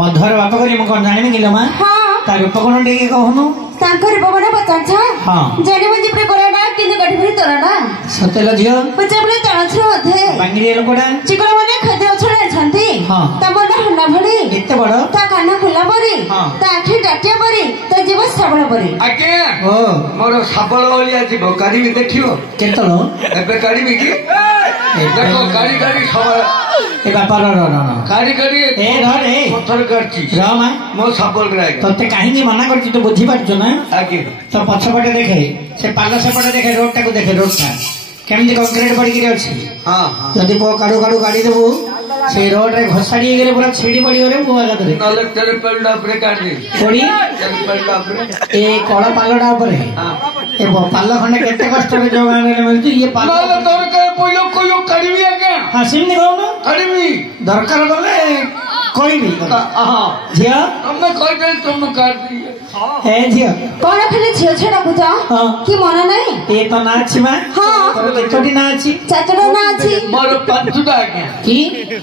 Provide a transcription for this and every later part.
मधुर बाप करी मु कौन जानी किलो मां ता रूप कोन टे कहनु तांकर बबना बचाछ हां जाने मुझे प्रे कोराडा किने गठी भरी तोराडा सतेला जियो पचाबले तळछ अधे बांगरी लोकडा चिकड़ माने खदे छडे छंती हां तमना हन्ना भरी एते बड़ ता काना खुला परी ता आखी टाटिया परी ता जीव सबळ परी आके ओ मोर सबळ ओलिया जीव काडी भी देखियो केतलो एबे काडी भी की देखो काडी काडी सबळ ए बापा रो काडी काडी ए रे पत्थर करची रामा मो सबळ राय तते काहे मना करची तो बुद्धि पाछो ना आगे तो पछपटे देखे से पाला सेपटे देखे रोड टाको देखे रोड टा केमती कंक्रीट पड़ी गिरे अछि हां हां जदी पो काडू काडू गाड़ी देबो से रोड रे घसाड़ी गेले पूरा छिड़ी पड़ी रे मुआ गतरे नले तेरे पेलडा ऊपर काट दे पड़ी तेरे पेलडा ऊपर ए कोड़ा पालडा ऊपर हां ए पाल खंडे केते कष्ट रे जो गाने रे मिलती ये पाल नले तोर के पोयो कोयो काडीबी आके हां सिमनी कहू काडीबी दरकार बोले कोई भी हां जिया तुमने कोई दे तुम काट दी ए जिया कोन खाली छियो छडा बुझा हां की मन नाही ए तो ना अछि मा हां तोर केतोटी ना अछि चाचडा ना अछि मोर पांचुटा आके की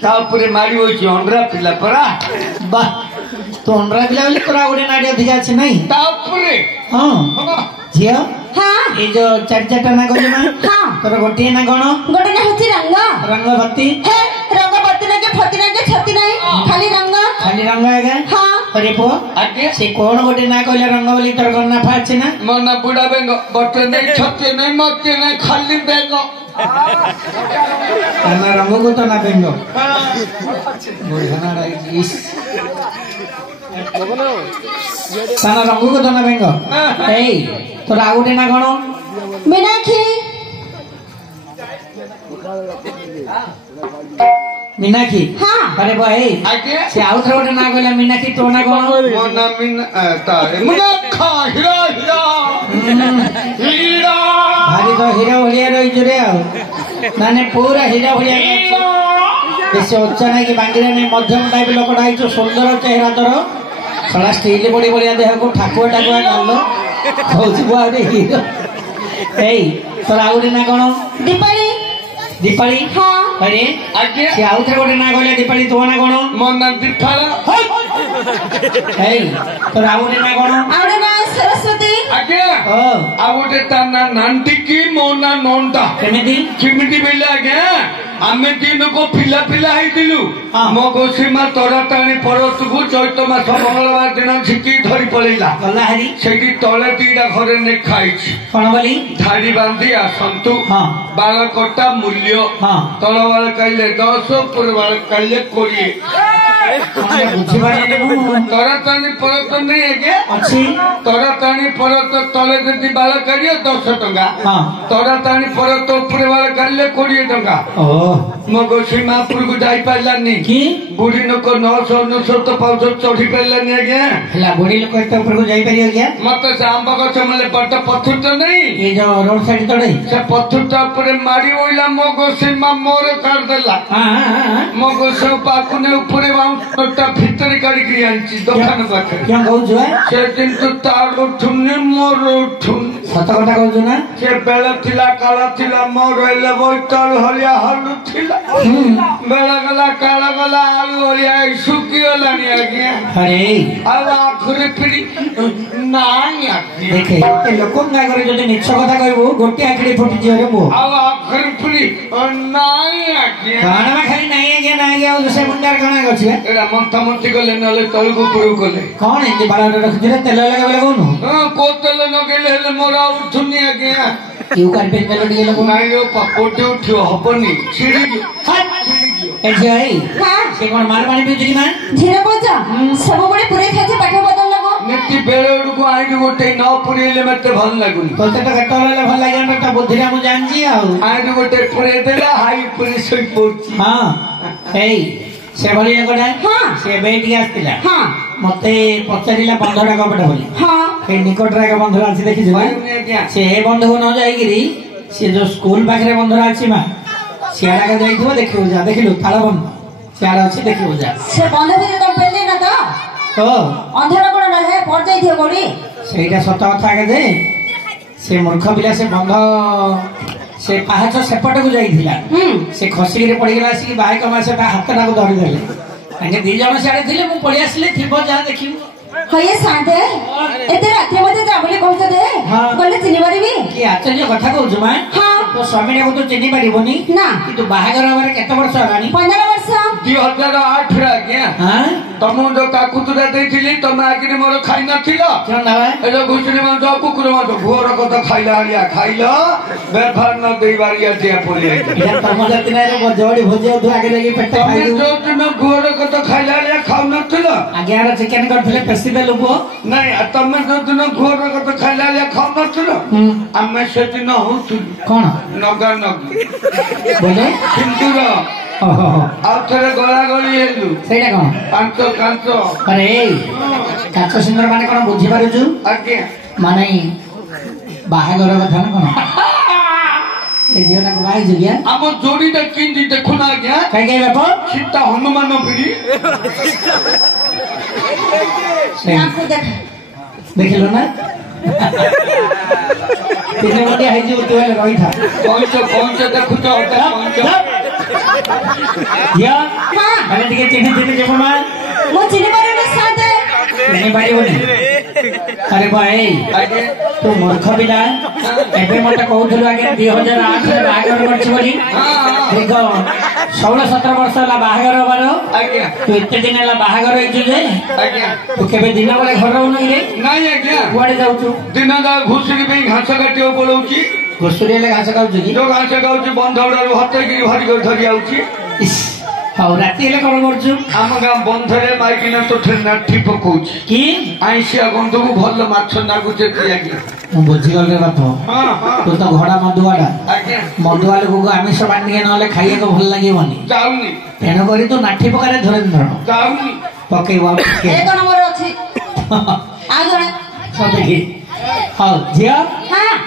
तापरे मारी होई अंडरा पिला परा बा तो अंडरा पिला बोले तोरा ओडे नाडी अधिक अछि नहीं तापरे हां जिया हां ए जो चारटा ना गले मा हां तोर गोटे ना कोन गोटे ना होची रंग बत्ती हे रंग बत्ती ना के फती ना के छती नाही खाली रंग आगे हां अरे पो आगे से कोन गोटे ना कहले रंग बोली तोर गन्ना फाछ ना मना बुढ़ा बेंग बटे नहीं छते नहीं मते नहीं खाली बेंग ना रंग को तो ना बेंगो बुढ़ा ना इस साना रंग को तो ना बेंगो ए तोर आ गोटे ना कोन मीनाक्षी मीनाक्षी हां अरे भाई आगे से आउथर गोटे ना कहले मीनाक्षी तो ना कोन मना मिन तारे मुना खा हीरा हीरा भारी तो हीरा भलिया रही जुरे आ माने पूरा हीरा भलिया बेसी उच्चा नहीं कि बांगीरा नहीं मध्यम टाइप लोक डाइचो सुंदर चेहरा तोर सला स्टील बड़ी बढ़िया देह को ठाकुआ ठाकुआ डालो कहउछि बुआरे हीरो एई तोर आउडी ना कोन दीपाली दीपाली हां अरे आगे से आउथर गोटे ना कहले दीपाली तो ना कोन मना दिखाला एई तोर आउडी ना कोन आउडे ना सरस्वती आगे ओ आउडे ताना नांटी की मोना नोंटा केमिति किमिटी बेला आगे आमे दिन को पिला पिला है दिलु मो गोसीमा तोरा टाणी परत को चैत मास मंगलवार दिन छिकी धरी पळैला गल्ला हरी सेठी तळे तीडा घरे ने खाइछि कोन बोली धाड़ी बांधी आसंतु हां बाल कटा मूल्य हां तळ वाले कहले 10 ऊपर वाले कहले 20 बुझी बारे तोरा टाणी परत नहीं आगे अच्छी तोरा टाणी परत तळे जदी बाल करियो 10 टका हां तोरा टाणी परत ऊपर वाले कहले 20 टका ओ मो गोसीमापुर को जाई पाइलानी की बुढ़ी लोक 900 तो 500 चढ़ी पाइलानी आज्ञा हला बुढ़ी लोक एते ऊपर को जाई परियो क्या मत से आंब गछ मले बट पत्थर तो नहीं ये जो रोड साइड तड़े से पत्थर ऊपर मारी होइला मो गोसीमा मोर कर देला हां मो गोसो पाकुने ऊपर बाउंटा भीतर काढी के आंची दुकान पाखे क्या कहू जो है से दिन तो तार उठुनी मोर उठुन सत कथा कहू जो ना से बेला थिला काला थिला मोर होइले बोतल हरिया हलु थिला बेला गला काला गला आलू हरिया सुकी गलानी आज्ञा अरे अब आखरी पीढ़ी नाई आज्ञा देखे ए लोकन ना करे जदि मिछ कथा कहबो गोटे आखड़ी फुटी जियो रे मो अब आखरी पीढ़ी नाई आज्ञा खाना में खाली नहीं है क्या नहीं है दूसरे मुंडार खाना गछि एरा मंथा मंथी गले नले तळगु पुरु गले कौन है जे बाला रख दिले तेल लगा बेला कोन हां कोतल न गेले हेले मोरा उठुनी आज्ञा यू कान पे मेलो दिए लोग नाई ओ पकोटे उठियो हबनी छिड़ी ए जाई हां से कोन मार पानी पिउछि ना धीरे बोझा सब बड़े पूरे खाजे पाठ बदल लगो नेति बेड़ो को आइ गोटे न पुरेले मते भल लागुनी तोते तो कटोले भल लागे न त बुद्धि रा मु जानजी आउ आइ गोटे पुरे देला हाई पुरे सोई पड़छि हां एई से भली गोडा हां से बेटी आस्तिला हां मते पचारिला बंधडा कपटा बोली हां ए निकट रे बंधु आछि देखि जे से बंधु न जाई गिरी से जो स्कूल पाखरे बंधु आछि मा सियाडा का जाइथो देखियो जा देखिलु ताला बंद सियाडा अछि देखियो जा से बंधु भी तो पेले ना तो अंधेरा कोन रहे पड़ जाई थियो गोडी सेटा सत कथा के दे से मूर्ख पिला से बंध से पाहाच सेपट को जाइथिला से खसी रे पड़ी गेला सी बाइक मासे ता हाथ ना को धरि देले ଆଜ୍ଞା 2 ଜଣ ସିଆଡେ ଥିଲେ ମୁଁ ପଳେଇ ଆସିଲେ ଥିବ ଯାହା ଦେଖିବୁ ହଏ ସାନ୍ତେ ଏତେ ରାତିରେ ମତେ ଯା ବୋଲି କହୁଛ ଦେ ଗଲେ ଚିହ୍ନି ପାରିବି କି ଆଶ୍ଚର୍ଯ୍ୟ କଥା କହୁଛୁ ମା ହଁ ତୋ ସ୍ୱାମୀଟାକୁ ତୁ ଚିହ୍ନି ପାରିବୁନି ନା କିନ୍ତୁ ବାହାଘର ହବାରେ କେତେ ବର୍ଷ ହେଲାଣି 15 ବର୍ଷ 2008 ରେ ଆଜ୍ଞା ତମକୁ ଯୋଉ କାକୁତୁରା ଦେଇଥିଲି ତମେ ଆଗରେ ମୋର ଖାଇ ନଥିଲ ଏ ଯୋଉ ଘୁଷୁରୀ ମାଂସ କୁକୁର ମାଂସ ଘୋର କଥା ଖାଇଲା ଆଳିଆ ଖାଇଲ ବେଫାର ନ ଦେଇ ବାରିଆ ଦିଆ ପଳେଇ ତମ ଜାତି ନାଇଁ ଯୋଉଠି ଭୋଜି ହଉଥିବ ଆଗେ ଯାଇକି ପେଟ ଖାଇବୁ ଯୋଉଦିନ ଘୋର କଥା ଖାଇଲା ଆଳିଆ ଖାଉନଥିଲ ଆଜ୍ଞା ଚିକେନ କରିଥିଲେ ପେଶି ଦେଲୁ ପୁଅ ନାଇଁ ତମେ ଯୋଉଦିନ ଘୋର କଥା ଖାଇଲା ଆଳିଆ ଖାଉନଥିଲ ଆମେ ସେଦିନ ହଉଥିଲୁ କଣ ନଗା ନଗି ବୋଲେ ସିନ୍ଦୁର ଆଉ ଥରେ ଗଳା ଗଳି ହେଲୁ ସେଇଟା କଣ କାଞ୍ଚ ଆରେ ଏଇ କାଚ ସିନ୍ଦୁର ମାନେ କଣ ବୁଝିପାରୁଛୁ ଆଜ୍ଞା ମାନେ ବାହାଘର କଥା ନା କଣ ଏ ଝିଅଟାକୁ ବାହା ହେଇଛୁ କି ଆମ ଯୋଡିଟା କେମିତି ଦେଖୁନା ଆଜ୍ଞା କାଇଁ ବାପ ସୀତା ହନୁମାନ ପିଢି ଦେଖିଲୁ ନା 3 ବଟିଆ ହେଇଯିବ ତୁ ହେଲେ ରହିଥା କଇଁଚ ଦେଖୁଛ ଝିଅ ହେଲେ ଟିକେ ଚିହ୍ନି ଯିବୁ ମା ମୁଁ ଚିହ୍ନି ପାରିବି ସାନ୍ତେ ଚିହ୍ନି ପାରିବୁନି ଆରେ ଭାଇ ତୁ ମୂର୍ଖ ପିଲା ଏବେ ମତେ କହୁଥିଲୁ ଆଜ୍ଞା 2008 ରେ ବାହାଘର କରିଛୁ ବୋଲି 16-17 ବର୍ଷ ହେଲା ବାହାଘର ହବାର ତୁ ଏତେ ଦିନ ହେଲା ବାହାଘର ହେଇଛୁ ଯେ ତୁ କେବେ ଦିନ ବେଳେ ଘର ରହୁନୁ ରେ ନାଇଁ ଆଜ୍ଞା କୁଆଡେ ଯାଉଛୁ ଦିନ ଘୁଷୁରୀ ପାଇଁ ଘାସ କାଟିବାକୁ ପଳଉଛି ଘୁଷୁରୀ ହେଲେ ଘାସ ଖାଉଛୁ କି ଯୋଉ ଘାସ ଖାଉଛି ବନ୍ଧଗୁଡାରୁ ହତେଇକି ଭାରି କରି ଧରି ଯାଉଛି ହଉ ରାତି ହେଲେ କଣ କରୁଛୁ ଆମ ଗାଁ ବନ୍ଧରେ ମାଇକିନା ତୋଠରେ ନାଠି ପକଉଛି କି ଆଇଁଷିଆ ଗନ୍ଧକୁ ଭଲ ମାଛ ନାଗୁଛି ଆଜ୍ଞା ମୁଁ ବୁଝିଗଲି ରେ ବାପ ତୁ ତ ଘୋଡା ମଧୁଆଟା ଆଜ୍ଞା ମଧୁଆ ଲୋକକୁ ଆମିଷ ବାଣ୍ଟିକେ ନହେଲେ ଖାଇବାକୁ ଭଲ ଲାଗିବନି ଯାଉନି ତେଣୁକରି ତୁ ନାଠି ପକାରେ ଧରେନ୍ଦ୍ର ଯାଉନି ପକେଇବ ଏକ ନମ୍ବର ଅଛି ଆଉ ଜଣେ ଦେଖି ହଉ ଝିଅ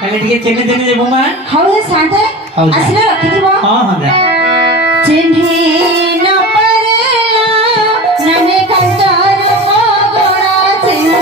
ହେଲେ ଟିକେ ଚିହ୍ନି ଯିବୁ ମା ହଉ ହେ ସାନ୍ତେ ଆସିଲେ ରଖିଥିବ ହଁ ଯା ଚିହ୍ନି ନ ପାରିଲା ନନେ କାନ୍ତର ମଗଣା ଚିହ୍ନି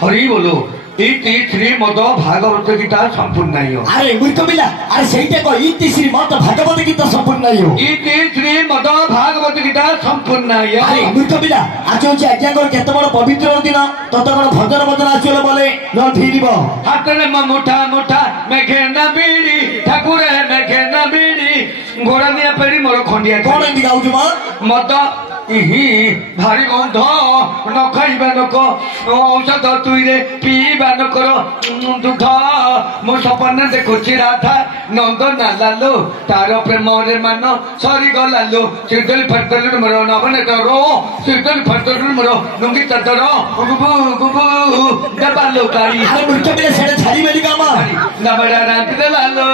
हरी बोलो इति श्री मद भागवत गीता संपूर्ण नहीं हो अरे मूर्ख पिला अरे सहीटे को इति श्री मद भागवत गीता संपूर्ण नहीं हो इति श्री मद भागवत गीता संपूर्ण नहीं हो अरे मूर्ख पिला आज होची आज्ञा कर केते बड़ पवित्र दिन तत बड़ भजन भजन आछले बोले न फिरिबो हातरे मुठा मुठा मेघे न बीड़ी ठाकुरे मेघे न बीड़ी घोड़ा दिया पेड़ी मोर खंडिया कोन एंदी गाउछु मद इही भारी गंध न खाइबा नक औषध तुईरे पीबा नकर दुध मो सपन देखुची राधा नंद नालालो तार प्रेम रे मान सरी गलालो सिदल फटल मोर नवने तरो सिदल फटल मोर नुंगी ततर गुबु गुबु दबालो कारी अरे मूर्ख पिला सेडे छाड़ी मेली काम नबड़ा रात लालो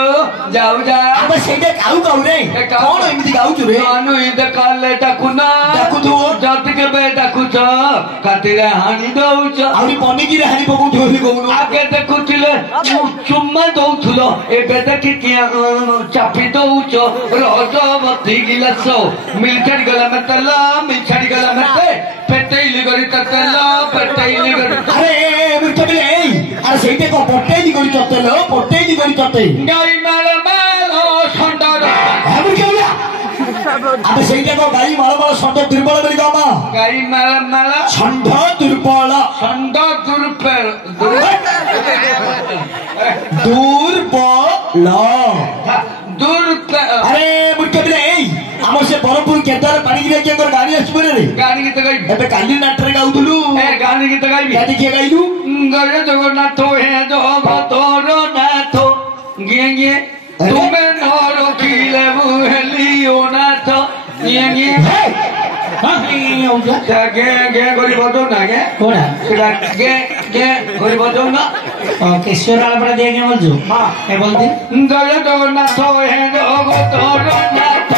जाऊ जा अब सेडे काऊ काऊ रे कौन एमती गाउछु रे जानू इदे काले डाकुना डाकुथु जाति के बे डाकुच कातिरे हानि दउच आउरी पनिकी रे हानि पकौ जोली कहनु आगे देखुथिले चुम्मा दउथुलो एबे देखि किया चापी दउच रजवती गिलास मिलछड़ी गला मतला मिलछड़ी गला मते पेटेइली गरी ततला पेटेइली गरी अरे मुर्खबिले अरे सेइटे को पटेली गरी ततेलो पटेली गरी तते गाई माल माल संडर मुर्खबिला अबे सेइटे को गाई माल माल संड दुर्बल बोली गामा गाई माल माल संड दुर्बल संड दुर्बल दुर्बल अरे मुर्खबिले आमर से बरपुर केदार पानी गिरे के गाड़ी आसबरे रे गाड़ी गीत गाई एबे काली नाटरे गाउदुलु ए गाड़ी गीत गाई गाड़ी के गाइलु गरे जगन्नाथ हे जगतोर नाथ गे गे तुमे नरो किले बुहेलियो नाथ गे गे गे गे गरी बजो ना गे कोड़ा सेटा गे गे गरी बजो ना किशोर आलपड़ा दिया क्या बोल जो हां ए बोल दे गरे जगन्नाथ हे जगतोर नाथ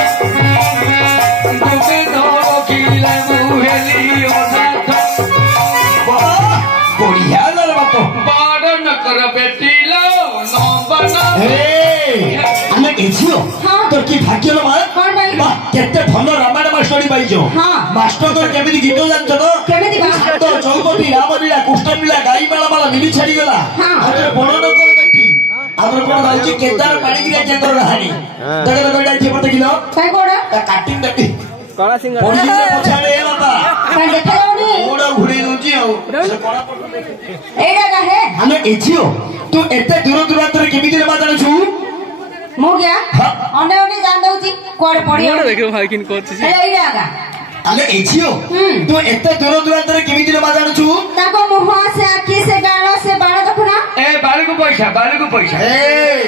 तुमे नरो किले बुहेलियो नाथ बढ़िया लर बात बारन कर बेटीलो नंबर ए आमे एजियो हां तो की भाग्य लो मां कौन भाई वाह केते भल रामायण मास्टरी पाइजो हां मास्टर को केमिति गीत जानछो तो केमिति गा तो चौपती रामलीला कृष्णलीला गाई मेला माला मिली छाड़ी गला हां आते बणन कर बेटी आमर कोन गाउची केदार पानी गिरे के कर रहानी देखो बेटा जे मते किलो काय कोड़ा काटिंग बेटी कला सिंगर पड़ी से पछाड़े ए बाबा काय देखा जाउनी ओडा घुड़ी नुची आ कोना एडा का है आमे एजियो तू एते दूर दूरांतर केमिति रे बाजान छु मो गया अने अने जान दउची कोड़ पड़ी देखो भाई किन कोच ए एडा का आमे एजियो तू एते दूर दूरांतर केमिति रे बाजान छु ताको मुह से आखी से गाल से बाण देखना ए बालू को पैसा ए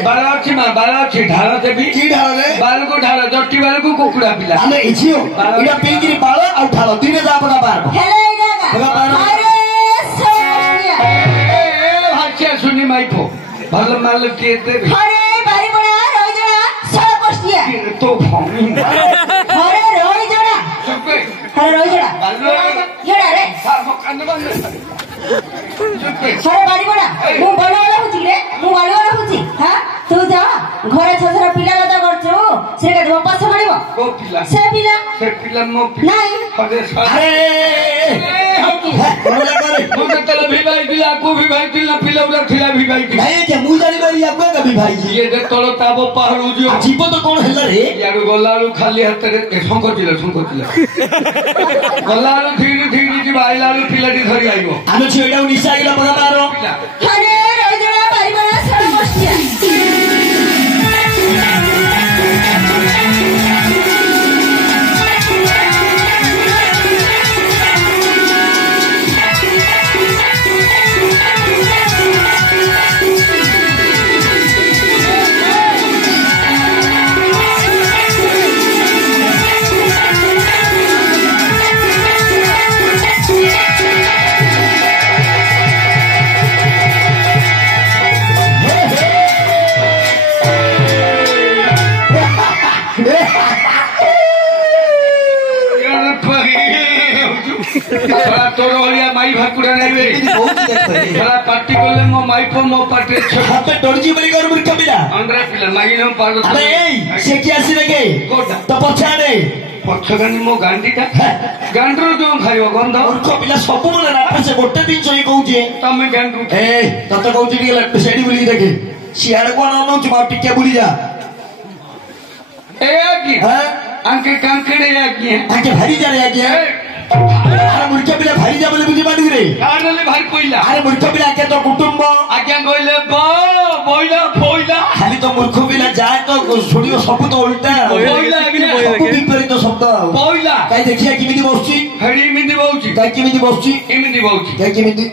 बाल अच्छी मां बाल अच्छी ढाल देबी की ढाले बालू को ढाल जट्टी बालू को कुकुड़ा पिला आमे एजियो इडा पिंगिरी बाळ आ ढालो तीने जा पका बार हेले एडा का अरे सोनिया ए हाचे सुनी माइपो भल माल के देबी अरे बारी बड़ा रोई जड़ा सब कष्टिया तो भौनी अरे रोई जड़ा चुपे अरे रोई जड़ा बालू जड़ा रे सामो कान बंद चुपे अरे बारी बड़ा मु बड़ वाला हुची रे मु बड़ वाला हुची हां तू जा घरे छछरा पिला गदा करछु से के दो पास मारिबो को पिला से पिला मो पिला नहीं अरे अरे कोला करे मुझे तले भी भाई दिला को भी भाई दिला पिला उला खिला भी भाई दिला नहीं जे मु जानी बारी आपको कभी भाई जी ये जे तलो ताबो पहाड़ू जो जीव तो कोन हेला रे यार गलालू खाली हाथ रे संकोच गलालू धीरे धीरे जी भाई लालू पिलाटी धरी आइबो आमे छेडा निशा गिला पका मारो अरे रोई जड़ा बारी बड़ा सब कष्टिया तोरो लिया माई भाकुड़ा नहीं रे बड़ा पार्टी करले मो माई को मो पार्टी हाथे डरजी बली कर मुर्ख बिना अंडर पिला माई न पारो अरे ए से की आसी लगे कोटा तो पछाड़े पछगानी मो गांडीटा गांडरो जो खाइबो गंध मुर्ख बिना सब बोले ना से गोटे दिन चई कहूजे तमे गांडरू ए तत कहूजी कि सेडी बुली देखे सियाड़ को ना नो चुमा टिके बुली जा ए की हां अंके कांकड़े या की आके भारी जा रे आके अरे मुर्ख बिना भारी जा बोले बुझी पाडू रे कानले भाई कोइला अरे मुर्ख बिना के तो कुटुंब आज्ञा कइले बोइला बोइला खाली तो मूर्ख पिला जाए तो शुणियो सब तो उल्टा बोइला सब विपरीत शब्द बोइला काई देखिया किमिति बसची हड़ी मिंदी बौची काई किमिति बसची इमिंदी बौची काई किमिति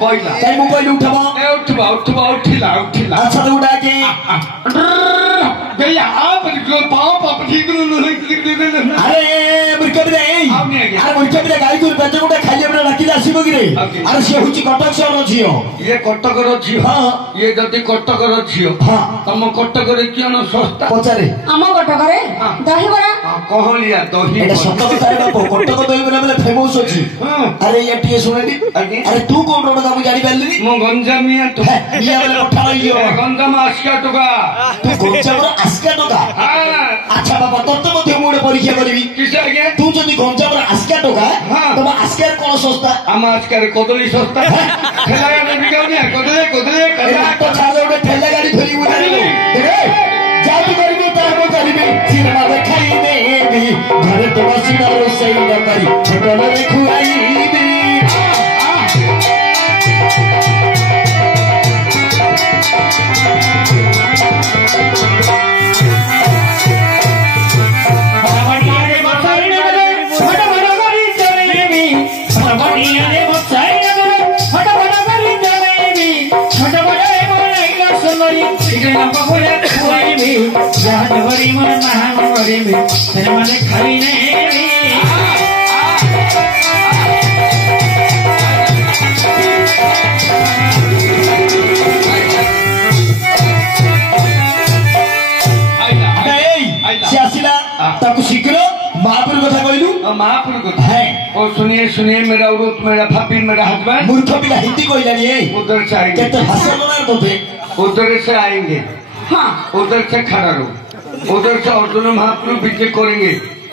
बोइला काई मोबाइल उठाबो ए उठबा उठिला अच्छा तो उठा के गया आप को पाप अपनी अरे मूर्ख पिला ए आउनी आगे अरे मूर्ख पिला गाई को बेचे गोटे खाली अपना रखी आसी ଆସିବ କି ରେ ଆରେ ସେ ହଉଛି କଟକ ସହର ଝିଅ ଇଏ କଟକର ଝିଅ ହଁ ଇଏ ଯଦି କଟକର ଝିଅ ହଁ ତମ କଟକରେ କିଅଣ ଶସ୍ତା ପଚାରେ ଆମ କଟକରେ ଦହିବରା କହଳିଆ ଦହି এটা সত্য কথা রে বাপ কটক দহিবরা বলে ফেমস ଅଛି আরে ইয়া টিকে শুনেনি আরে তু কোন রোড আমি জানি পারলিনি ମୁଁ ଗଞ୍ଜାମିଆ ତୁ ইয়া বলে পঠা হইও ଗଞ୍ଜାମ ଆସିକା ଟୁକା তু গঞ্জামর আসকা টাকা আচ্ছা বাবা তোর তো মধ্যে মুড়ে পরীক্ষা করবি কিসে আগে তু যদি গঞ্জামর আসকা টাকা তোমার আসকার কোন সস্তা ଆମ ଆସିକାରେ କଦଳୀ ଶସ୍ତା ঠেলা গাড়ি বিকাউনি কদଳୀ কদଳୀ তো ছাড়লে ওটা ঠেলা গাড়ি ধরি বুঝাবি যাবি করবি তারপর করবি সিনেমা দেখাই দেবি ঘরে তো বসিনা রোষেই না পারি ছোটবেলায় খুয়াইবি से आसिला ताकू शीघ्र महापुर कथा कहलु महापुर को है और सुनिए सुनिए मेरा उरुत मेरा भाभी मेरा हस्बैंड मूर्ख पिला हिंदी कहलानी है उधर से आएंगे केते हसल ना तोते उधर से आएंगे हाँ उधर से खड़ा रहो उधर से अर्जुन महाप्रभु विजय करेंगे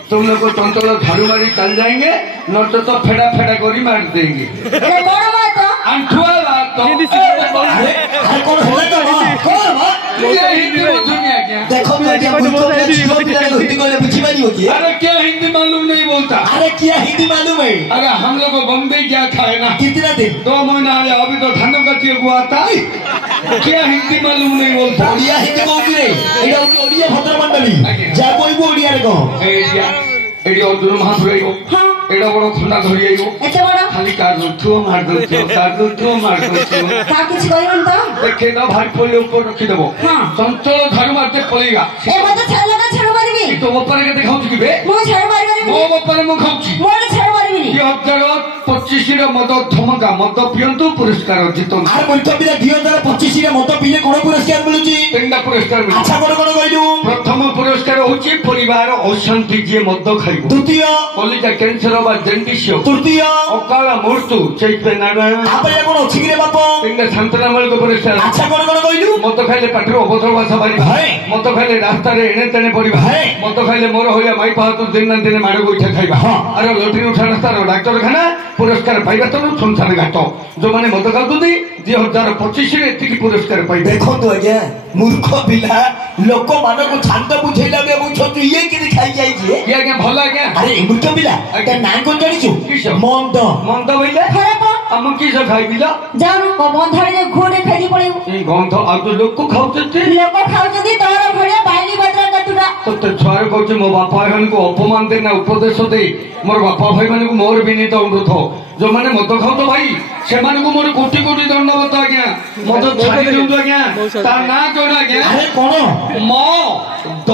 तुम लोग को तंतल झाड़ू मारी चल जाएंगे न तो फेड़ा फेड़ा करी मार देंगे अरे कौन बात है अंठुआ बात तो अरे कौन होला तो कौन बा ये हिंदी में सुनिए क्या देखो मैं क्या मूर्ख पिला जीरो पिला हिंदी कहले बुझी पारी होगी अरे क्या हिंदी मालूम नहीं बोलता अरे क्या हिंदी मालूम है अरे हम लोग को बम्बई क्या खाए ना कितना दिन 2 महीना आया अभी तो धान का टिया हुआ था क्या हिंदी मालूम नहीं बोलता ओडिया हिंदी कहू रे एटा ओडिया भद्र मंडली जा कोई ओडिया रे कह एडी अर्जुन महाप्रभु हाँ एडा बड़ खंडा धरी आइबो एते बड़ा खाली कार दो मार दो मार दो ता किछ कहबन तो देखे ना भारी पोले ऊपर रखी देबो हाँ चंचल झाड़ू मारते पड़ेगा ए मत छाड़ लगा छाड़ मारबी तो ऊपर के दिखाऊं कि बे मो छाड़ मारबी मो ऊपर मु खाऊची मोर छाड़ मारबी ये 2025 रे मद धमका मद पियंतु पुरस्कार जितन आरे मूर्ख पिला 2025 रे मत पिले कोन पुरस्कार मिलुची तीनटा पुरस्कार मिली अच्छा कोन कोन कहलु प्रथम पुरस्कार होची परिवार अशांति जे मद खाइबो द्वितीय कलिका कैंसर बा जंडिस तृतीय अकाल मृत्यु चैतन्य नारायण आपे कोन अछि रे बाप तीनटा शांतनामूलक पुरस्कार अच्छा कोन कोन कहलु मद खाइले पाठर अबोधर भाषा बारी हाय मद खाइले रास्ता रे एने तेने पड़िबा हाय मद खाइले मोर होया माई पाहतु दिन ना दिन माड़ गोइठा खाइबा हाँ अरे लटरी उठा रास्ता रो डाक्टर खाना पुरस्कार पाइबा तो संसार घाट जो माने मद खाउतुदी 2025 रे एतिकी पुरस्कार पाइबे देखो तो आज्ञा मूर्ख पिला लोक मानको शांत बुझेला बे बुझो ये कि खाई जाई जे ये आज्ञा भल आज्ञा अरे मूर्ख पिला ता ना कोन जानिछु किसो? मंद मन तो भइले खराब हम किस खाइबिला जानु को बंधाड़ी रे घोड़े खाई पड़ियो ए गंध आ तो लोक को खाउते लोक खाउछथि तोर भड़िया बाइली बजरा कतुरा तो छुआर कहूँ मो बापा भाई को अपमान देना उपदेश दे मोर बापा भाई मान को मोर विनीत अनुरोध जो मैंने मद खाऊ तो भाई से मोर कोटि कोटि दंडवत आज्ञा मद छाड़ी दिंतु आज्ञा तार ना कौन आज्ञा अरे कोन म द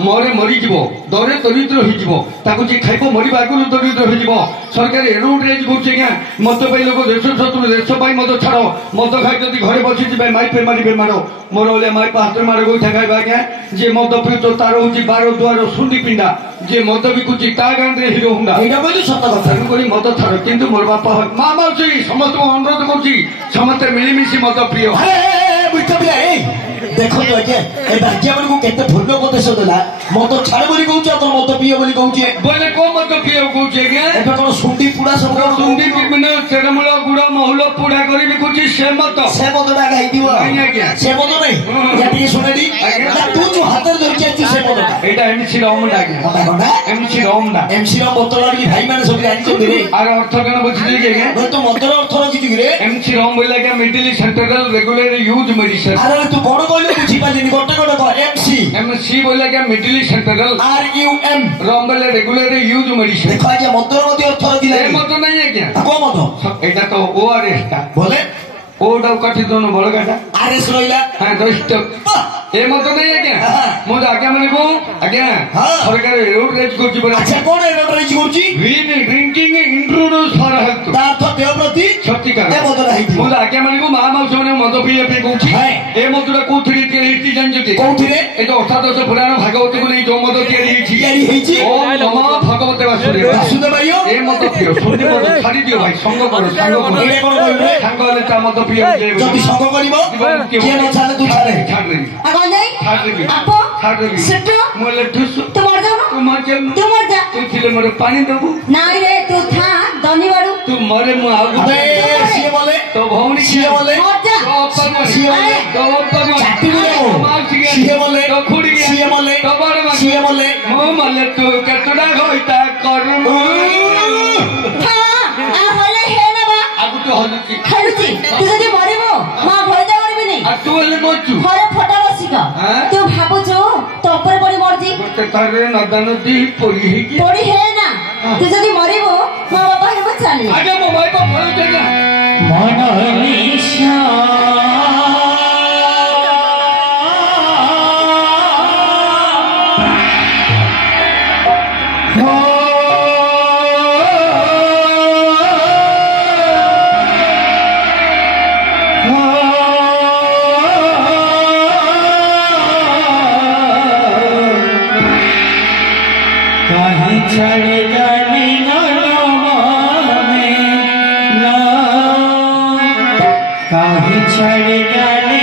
मरे मरी जीव दरे दरिद्र होई जीव ताकू जे खाइबो मरी आगुरु दरिद्र होई जीव सरकार एरोड रेज करछे आज्ञा मद पाई लोक देश शत्रु देश पाई मद छाड़ो मद खाई जदि घरे बसी जिबे माई पे मारिबे मारो मोर ओले माई पात्र मारे गोइठा खाइबा आज्ञा जे मद पिउतो तार होची 12 दुआर सुंडी पिंडा जे मद बिकुची ता गांधे हिरो हुंडा एटा बोली सत कथा करी मद छाड़ किंतु मोर बापा माँ माउसी समस्त अनुरोध करुची समस्त मिलिमिशि मद प्रिय अरे मूर्ख पिला ए देखो तो आज्ञा ए भाग्य मन को केते भूल उपदेश देला मत छाड़ बोली कहूछ तो मत पियो बोली कहूछ बोले को मद प्रिय कहूछ आज्ञा एटा कोन सुंडी पुडा सब कोन सुंडी बिबिन चेरमूल गुड़ महुल पुड़ा करी बिकुची से मत डा गाई दियो नहीं आज्ञा से मत नहीं या टिके सुनेडी ना तू जो हाथ धर के तू से मत एटा एमसी राम डाके कथा कोना एमसी राम डा एमसी रो बोतल भाई माने सब जानि रे आर अर्थ केन बुझिली जे आज्ञा तो मतर अर्थ रखी रे एमसी राम बोले के middle central regular use medicine अरे तू कोन कहले बुझी पालिनी गोटे गोटे कह एमसी एमसी बोले के मिडिल सेंट्रल RUM राम बोले रेगुलर यूज मेडिसिन देखो आज्ञा मतर मते अर्थ रखी ए मत नहीं आज्ञा को मत एटा तो ओआरएस टा बोले ओडा काटी दोनो बड़गाटा आरएस रहिला हां दोस्त ए मत नहीं आज्ञा मो आज्ञा माने को आज्ञा हाँ। सरकार रोड रेज करछि बड़ा अच्छा कोन एटा रही करछि green drinking introduce for health ता अर्थ ଦେହ ପ୍ରତି କ୍ଷତିକାର ଏ ମଦଟା ହେଇଥିବ। ମୁଁ ଆଜ୍ଞା ମାନଙ୍କୁ ମା ମାଉସୀ ମାନେ ମଦ ପିଇବା ପାଇଁ କହୁଛି ଏ ମଦଟା କୋଉଥିରେ ତିଆରି ହେଇଛି ଜାଣିଛନ୍ତି? କୋଉଥିରେ? ଏ ଯୋଉ ଅଷ୍ଟାଦଶ ପୁରାଣ ଭାଗବତକୁ ନେଇ ଯୋଉ ମଦ ତିଆରି ହେଇଛି ଓମ୍ ନମଃ ଭଗବତେ ବାସୁଦେବାୟ ବାସୁଦେବାୟ ଏ ମଦ ପିଅ ଶୁଣି ମଦ ଛାଡି ଦିଅ ଭାଇ ସଙ୍ଗ କର ସାଙ୍ଗ କର ଏଇଟା କଣ କହିବେ? ସାଙ୍ଗ ହେଲେ ତା ମଦ ପିଅ ଯଦି ସଙ୍ଗ କରିବ କିଏ ନ ଛାଡେ ତୁ ଛାଡେ। ଛାଡିଦେବି ଆଉ କଣ ଯାଇ ଛାଡିଦେବି ଆପো ଛାଡିଦେବି ସେଠୁ ମୁଁ ହେଲେ ଠୁସୁ ତୁ ମର ଯାଉନୁ ତୁ ମର ଯାଉନୁ ତୁ ମର ଯା ତୁ ଥିଲେ ମୋର ପାଣି ଦବୁ ନାଇଁ ରେ ତୁ ଥା ଧନୀବାଡୁ ତୁ ମରେ ମୁଁ ଆଉ ଆବେ ସିଏ ବୋଲେ ତୋ ଭଉଣୀ ସିଏ ବୋଲେ ମର ଯା ତୋ ଅପା ମରେ ସିଏ ବୋଲେ ତୋ ଅପା ମରେ ଚାଟିବୁ ତୋ ମାଉସୀ ଗାଁ ସିଏ ବୋଲେ ତୋ ଖୁଡି ଗାଁ ସିଏ ବୋଲେ ତୋ ବଡ ମା ସିଏ ବୋଲେ ମୁଁ ମଲେ ତୁ କେତେଟା ଘଇତା କରିବୁ ହଁ ହଲେ ହେ ନେବା ଆଗୁ ତୁ ହଲୁଛି ଖେଳୁଛି ତୁ ଯଦି ମରିବୁ ମା ଭୟତା କରିବିନି ଆଉ ତୁ ହେଲେ ମରୁଛୁ ଘରେ ଫଟା ବସିକ ତୁ ଭାବୁଛୁ ତୋ ଉପରେ ପଡି ମରିଛି ଗୋଟେ ଥରରେ ନଦା ନଦୀ ପୋଡ଼ି ହେଇକି ପଡି ହେ ନା ତୁ ଯଦି ମରିବୁ ମୋ ବାପା ହେଲେ ମୁଁ ଚାଲିବି ଆগে ମୋ ଭାଇ ବାପ ପଳଉଛି ନା ମନ ନିଶା कहीं चढ़ जाने कहीं चढ़ जाने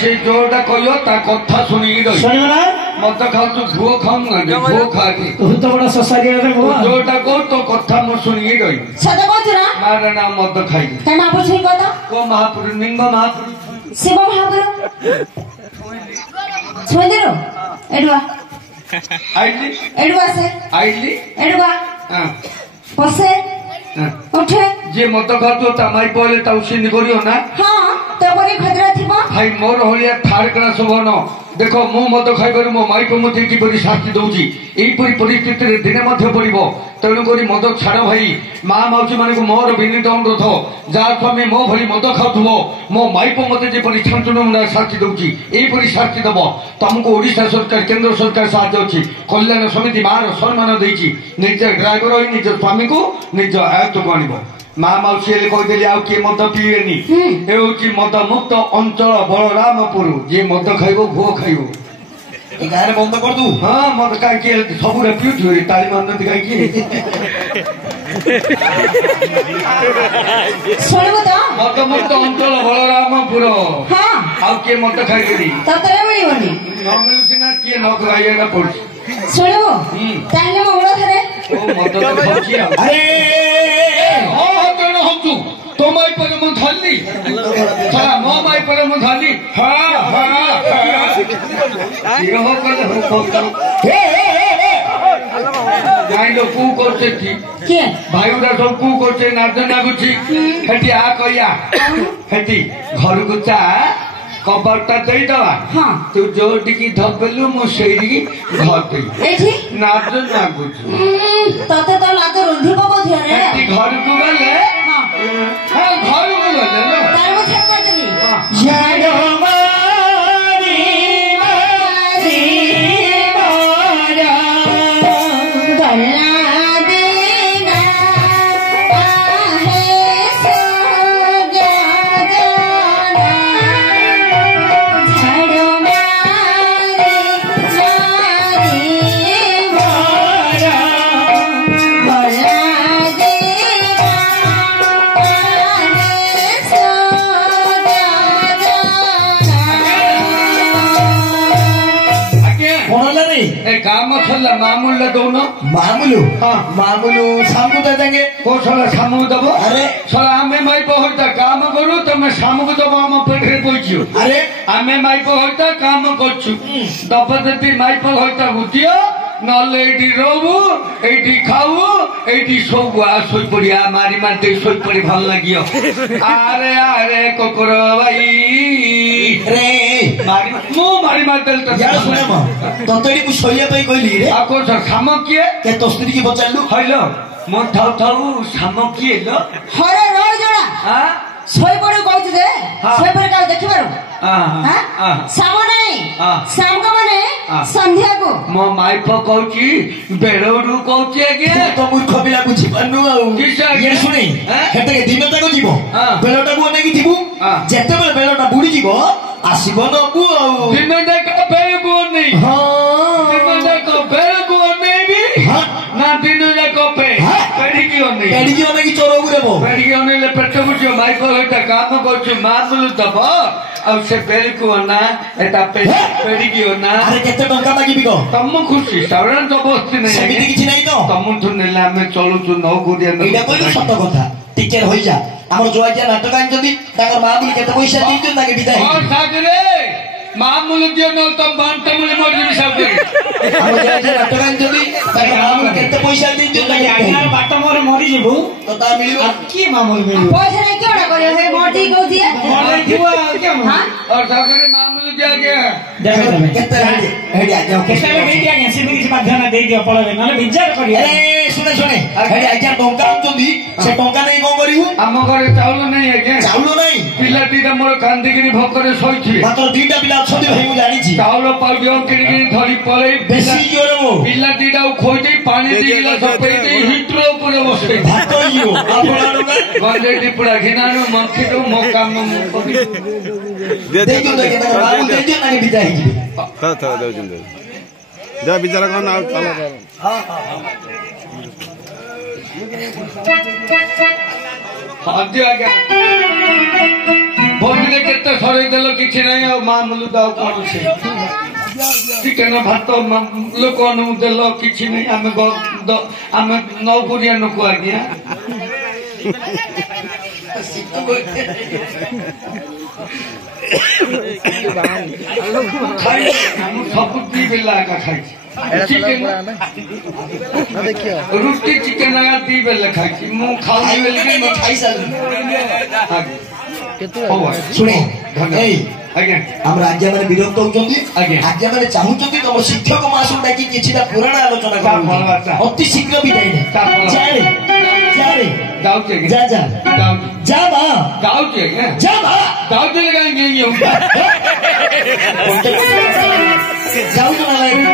से जोटा कहियो ता कथा सुनी रही सुनिबना मत खाऊ भूओ खाऊ भूओ खाके तू तो बड़ा सोसाइटी रे हुआ जोटा को तो कथा मु सुनी रही सदा कहू ना मारा नाम मत खाई काय महापुरुष ही कहता को महापुरुष निंग महापुरुष शिव महापुरुष सुंदरो एडवा आइली एडवा से आइली एडवा हां पसे हां उठे जे मत खातो ता माई बोले ता उसिन करियो ना हां तो परी खतरा थिबो भाई मोर होलिया थार क्लास बन देख मु मद खाइबार मो माइक मते किपरि शास्ति दउची एपरि परिस्थिति रे दिने मध्य पड़िबो तेणु करी मद छाड़ भाई माँ माउसी माने को मोर विनीत अनुरोध जा स्वामी मो भली मद खाउथबो मो माइक मते जेपरि छंचुना शास्ति दउची एपरि शास्ति दबो तुमको ओडिशा सरकार केंद्र सरकार साथ अछि कल्याण समिति मार सम्मान देछि निज ड्राइवर होई निज स्वामी को निज आयत्त को आनिबो माँ माउसी कहदेली आउ किए मद पीएनि ए मद मुक्त अंचल बलरामपुर जे मद खाइबो घो खाइबो ए गारे बंद कर दू हाँ मद कहीं सबुरा पिउछु ताली मारनती कहीं सुनबो तो मद मुक्त अंचल बलरामपुर हां आउ किए मद खाइबी ततरे मिलिबनी न मिलुछि ना किए न खाइएगा पड़छि सुनबो ताले म उड़ा धरे ओ मद तो खाउछि अरे हाँ कौन हम तू तो माई पर मुँह धरली चला मो माई पर मुँह धरली हाँ हाँ ये हो कर जाई लो कू करते की के भाई उड़ा सब कू करते नाच नागुची हेटी आ कहिया हेटी घर को चा कबरटा देई दवा हां तू जोटी की धबलु मु सेरी घर देई एठी नाच नागुची तते तो लाज रुंधी पको थिया रे हेटी घर को गले हां हाँ घर को गले लो तार मु छेक कर देली झाड़ो मारी मारी मारा गल्ला देना आहे सो जाना झाड़ो मारी मारी गल्ला देना आहे सो आगे कोणाला रे ए काम मसला मामूल दोनो मामूलू हाँ मामूलू शाम को देंगे को साला सामू दबो अरे साला आमे माई पहुंचता काम करू तमे सामू को दबो हम पेटरे पहुंचियो अरे आमे माई पहुंचता काम करछु दबदती माई पहुंचता गुतियो नले एटी रोबू एटी खाऊ एटी सोबू आ सोई पड़िया मारी मारते सोई पड़ी भल लागियो अरे अरे कोकरो भाई रे मारी मु मारी मारते तो यार सुने म ततड़ी मु सोइया पई कहली रे आको सामो किए के तो स्त्री की बचालू हलो मो थाउ थाउ सामो किए लो हरे रोज जोड़ा हां सोई पड़े कहू जे हाँ। सोई पड़े का देखि बारो हां शाम नहीं हाँ। शाम को माने हाँ। संध्या को मो माइप कहूची बेड़रू कहूची आगे तो मूर्ख पिला बुझी पानु आउ किसा ये सुनी हाँ? हेते के दिनटा को जीवो हाँ। बेलटा को नेकी जीवो हाँ। जेते बेले बेलटा बुड़ी जीवो आसीबो नबु आउ दिन देखा बेड़को नहीं हां दिन देखा बेड़को नहीं भी हां ना दिन देखा पे हाँ। पेड़ी की नहीं पेड़ी की नेकी चोरो गुरेबो पेड़ी की नहीं ले पेट बुझो माइप होता काम करछु मारलु दब अब से बेड़को ना एटा पेड़ी की ना अरे केते टंका मागिबी को तम खुशी साधारण तो बस्ती नहीं सेमिति किछि नाही तो तम ठु नेले आमे चलुछु नौ गुरिया एटा कहलु सत कथा टिकेर होई जा हमर जोइया नाटक आइन जदी ताकर मां बुली केते पैसा दिजो ताके विदाई और सागरे मामूल दियो न तो बांटा मुले मोर जिबी सब दे हमर जोइया नाटक आइन जदी ताकर मां बुली केते पैसा दिजो ताके आज्ञा बाट मोर मरी जीवु तो ता मिलियो की मामूल मिलु पैसा नहीं क्यों करे हे मोटी कहू जे मोर जीवा क्या हां और सागरे मामूल दिया गया देखो तमे केते हेडी आ जाओ केस्टा में भेट आगे सिबी किछ माध्यम दे दियो पळवे नले विचार करियो अरे सुने सुने हेडी आज्ञा टंका आउचंदी से टंका नै कोन करिवु आम घरे चाउल नहीं है के चाउलो नै पिला दीटा मोर कांदिगिरी भोकरे सोइथि मात्र दुईटा पिला अछंदी भाई मु जानि छी चाउल पाउडियो किड़िगिरी धरी पळे बेसी जोर मो पिला दीटा खोई दे पानी दी गिलास पेई दे हिटर ऊपर बसे भात इयो आपन गंजे टिपड़ा घिनानु मंथि तो मो काम करी देखियो तो केता बाबू दे दियो नाके बिदाई जी जा बिचारा कौन आ चला हां हां दिया गया भोगले केते सरे देलो किछि नहीं आ मामूल दाव कोन छे चिकन भात लोक अनु देलो किछि नहीं आमे नौ गुरिया नको आज्ञा खाई हम सब दी बेला का खाई चिकन रुटी चिकन आया दी बेला खाई मु खाऊ बेले खाई साल आगे ହଉ ଭାଇ। ଶୁଣେ ଧନ୍ୟବାଦ। ଏଇ ଆଜ୍ଞା ଆମର ଆଜ୍ଞା ମାନେ ବିରକ୍ତ ହଉଛନ୍ତି ଆଜ୍ଞା। ଆଜ୍ଞା ମାନେ ଚାହୁଁଛନ୍ତି ତମ ଶିକ୍ଷକ ମାସକୁ ଡାକି କିଛିଟା ପୁରାଣ ଆଲୋଚନା ତା କରନ୍ତୁ। ଭଲ ବାର୍ତ୍ତା। ଅତି ଶୀଘ୍ର ବିଦାୟ ନେ ତା ଭଲ। ଯାରେ ଯାରେ ଯାଉଛି ଆଜ୍ଞା ଯା ଯା ଯାଉଛି ଯା ମା ଯାଉଛି ଆଜ୍ଞା ଯା ମା ଯାଉଛି କାହିଁକି ଯାଉଛ ନା ନାଇଁ